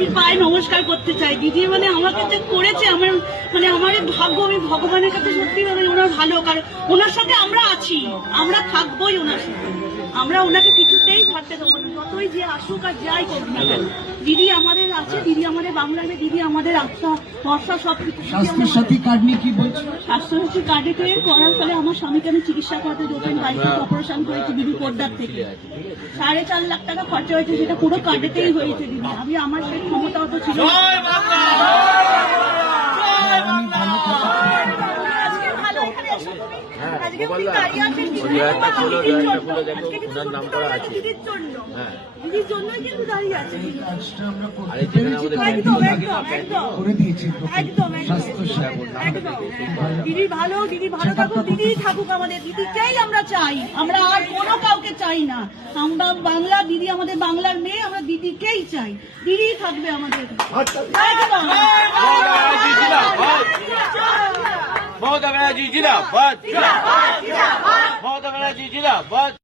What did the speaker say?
দিদির পায়ে নমস্কার করতে চাই। দিদি মানে আমাকে যে করেছে, আমার মানে আমার ভাগ্য, আমি ভগবানের কাছে সত্যি মানে ওনার ভালো, কারণ ওনার সাথে আমরা আছি, আমরা থাকবোই ওনার সাথে, আমরা ওনাকে কিছুতেই থাকতে দেবো না, যতই যে আসুক আর যাই করুক না কেন। দিদি আমাদের আছে, দিদি আমাদের বাংলার মেয়ে, দিদি আমাদের আশা ভরসা সবকিছু। স্বাস্থ্যসাথী কার্ড নিয়ে কি বলছো? স্বাস্থ্যসাথী কার্ডে করার ফলে আমার স্বামীকে আমি চিকিৎসা করতে ওপেন বাড়িতে অপারেশন করেছি দিদি পর্দার থেকে, 4.5 লাখ টাকা খরচা হয়েছে, সেটা পুরো কার্ডেতেই হয়েছে দিদি। আমি আমার সেই ক্ষমতা অত ছিল না। আজকে উনি দাঁড়িয়ে আছেন দিদির জন্য, দিদির জন্যই কিন্তু দাঁড়িয়ে আছে। দিদি ভালো, দিদি ভালো থাকুক, দিদি থাকুক আমাদের, দিদিকেই আমরা চাই, আমরা আর কোনো কাউকে চাই না। আমরা বাংলা, দিদি আমাদের বাংলার মেয়ে, আমরা দিদিকেই চাই, দিদি থাকবে আমাদের। মমতা ব্যানার্জি জিন্দাবাদ, মমতা ব্যানার্জি জিন্দাবাদ।